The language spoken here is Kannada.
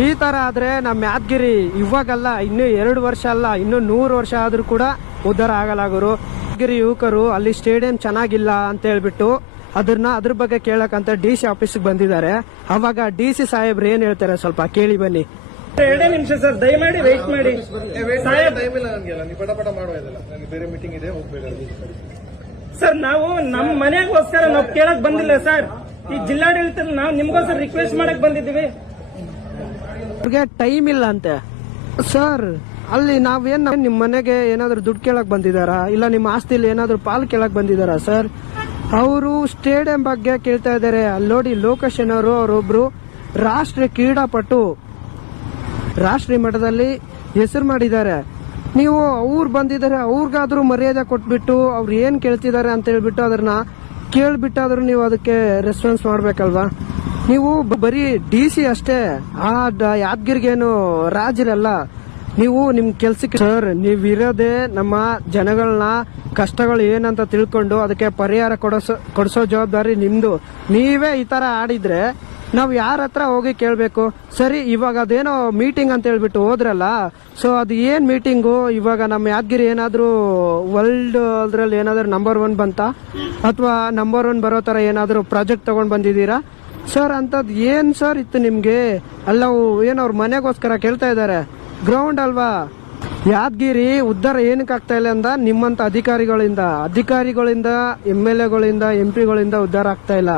ಈ ತರ ಆದ್ರೆ ನಮ್ಮ ಯಾದಗಿರಿ ಇವಾಗಲ್ಲ, ಇನ್ನು 2 ವರ್ಷ ಅಲ್ಲ, ಇನ್ನು 100 ವರ್ಷ ಆದ್ರೂ ಕೂಡ ಉದ್ಧಾರ ಆಗಲ್ಲ ಗುರು. ಯಾದಗಿರಿ ಯುವಕರು ಅಲ್ಲಿ ಸ್ಟೇಡಿಯಂ ಚೆನ್ನಾಗಿಲ್ಲ ಅಂತ ಹೇಳ್ಬಿಟ್ಟು ಅದ್ರ ಬಗ್ಗೆ ಕೇಳಕ್ಕಂತ DC ಆಫೀಸ್ಗೆ ಬಂದಿದ್ದಾರೆ. ಅವಾಗ DC ಸಾಹೇಬ್ರು ಏನ್ ಹೇಳ್ತಾರೆ ಸ್ವಲ್ಪ ಕೇಳಿ ಬನ್ನಿ. 2 ನಿಮಿಷ ಸರ್, ದಯಮಾಡಿ ವೇಟ್ ಮಾಡಿ. ಬೇರೆ ಮೀಟಿಂಗ್ ಇದೆ, ಹೋಗ್ಬೇಕು ಸರ್. ನಾವು ನಮ್ಮ ಮನೆಗೋಸ್ಕರ ನಾವು ಕೇಳಕ್ ಬಂದಿಲ್ಲ ಸರ್. ಈ ಜಿಲ್ಲಾಡಳಿತ ನಾವು ನಿಮ್ಗೋಸ್ಕರ ರಿಕ್ವೆಸ್ಟ್ ಮಾಡಕ್ ಬಂದಿದ್ದೀವಿ. ಅವ್ರಿಗೆ ಟೈಮ್ ಇಲ್ಲ ಅಂತೆ ಸರ್. ಅಲ್ಲಿ ನಾವೇನ್ ನಿಮ್ ಮನೆಗೆ ಏನಾದ್ರು ದುಡ್ಡು ಕೇಳಕ್ ಬಂದಿದಾರಾ, ಇಲ್ಲ ನಿಮ್ಮ ಆಸ್ತಿಲಿ ಏನಾದ್ರು ಪಾಲ್ ಕೇಳಕ್ ಬಂದಿದಾರಾ ಸರ್? ಅವರು ಸ್ಟೇಡಿಯಂ ಬಗ್ಗೆ ಕೇಳ್ತಾ ಇದಾರೆ. ಅಲ್ಲಿ ನೋಡಿ ಲೋಕೇಶನ್ ಅವರು, ಅವರೊಬ್ರು ರಾಷ್ಟ್ರೀಯ ಕ್ರೀಡಾಪಟು, ರಾಷ್ಟ್ರೀಯ ಮಟ್ಟದಲ್ಲಿ ಹೆಸರು ಮಾಡಿದ್ದಾರೆ. ನೀವು ಅವ್ರು ಬಂದಿದ್ದಾರೆ, ಅವ್ರಿಗಾದ್ರೂ ಮರ್ಯಾದೆ ಕೊಟ್ಬಿಟ್ಟು ಅವ್ರು ಏನ್ ಕೇಳ್ತಿದ್ದಾರೆ ಅಂತ ಹೇಳ್ಬಿಟ್ಟು ಅದನ್ನ ಕೇಳ್ಬಿಟ್ಟಾದ್ರೂ ನೀವು ಅದಕ್ಕೆ ರೆಸ್ಪಾನ್ಸ್ ಮಾಡ್ಬೇಕಲ್ವಾ? ನೀವು ಬರೀ DC ಅಷ್ಟೇ, ಆ ಯಾದಗಿರಿಗೇನು ರಾಜರಲ್ಲ ನೀವು. ನಿಮ್ ಕೆಲ್ಸಕ್ಕೆ ಸರ್, ನೀವಿರೋದೇ ನಮ್ಮ ಜನಗಳನ್ನ ಕಷ್ಟಗಳು ಏನಂತ ತಿಳ್ಕೊಂಡು ಅದಕ್ಕೆ ಪರಿಹಾರ ಕೊಡಿಸೋ ಜವಾಬ್ದಾರಿ ನಿಮ್ದು. ನೀವೇ ಈ ತರ ಆಡಿದ್ರೆ ನಾವು ಯಾರ ಹತ್ರ ಹೋಗಿ ಕೇಳ್ಬೇಕು? ಸರಿ, ಇವಾಗ ಅದೇನೋ ಮೀಟಿಂಗ್ ಅಂತ ಹೇಳ್ಬಿಟ್ಟು ಹೋದ್ರಲ್ಲ, ಸೊ ಅದು ಏನ್ ಮೀಟಿಂಗು? ಇವಾಗ ನಮ್ಮ ಯಾದಗಿರಿ ಏನಾದ್ರೂ ವರ್ಲ್ಡ್ ಅದ್ರಲ್ಲಿ ಏನಾದ್ರು ನಂಬರ್ 1 ಬಂತ, ಅಥವಾ ನಂಬರ್ 1 ಬರೋ ತರ ಏನಾದ್ರು ಪ್ರಾಜೆಕ್ಟ್ ತಗೊಂಡ್ ಬಂದಿದ್ದೀರಾ ಸರ್? ಅಂತದ್ ಏನ್ ಸರ್ ಇತ್ತು ನಿಮ್ಗೆ? ಅಲ್ಲ ಏನೋ ಅವ್ರ ಮನೆಗೋಸ್ಕರ ಕೇಳ್ತಾ ಇದಾರೆ, ಗ್ರೌಂಡ್ ಅಲ್ವಾ? ಯಾದಗಿರಿ ಉದ್ಧಾರ ಏನಕ್ಕೆ ಆಗ್ತಾ ಇಲ್ಲ ಅಂದ ನಿಮ್ಮಂತ ಅಧಿಕಾರಿಗಳಿಂದ, MLA ಗಳಿಂದ, MP ಗಳಿಂದ ಉದ್ಧಾರ ಆಗ್ತಾ ಇಲ್ಲ.